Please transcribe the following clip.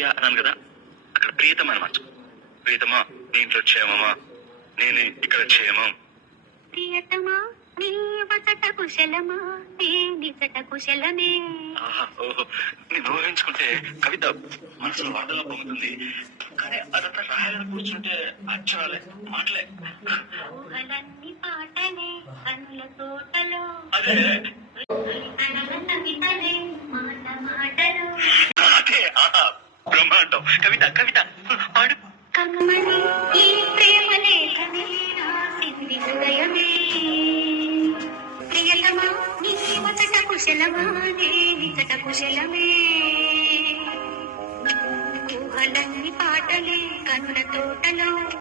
ప్రియ అన్నాను కదా, అక్కడ ప్రియతమా అని మార్చు. ప్రియతమా నీ ఇంట్లో క్షేమమా, నేను ఇక్కడ క్షేమం. ప్రియతమా నీ వచట కుశలమా, నీ నిజట కుశలమే. ఓహో, నేను ఊహించుకుంటే కవిత మనసులో వరదలో పొందుతుంది, కానీ అదంతా రాయాలని కూర్చుంటే అక్షరాలే మాటలే. ఊహలన్నీ పాటలే కనుల తోటలో, అదే కనుల కవితలే మాట మాటలు. అదే బ్రహ్మాండం. కవిత కవిత పాడు. కమ్మని ఈ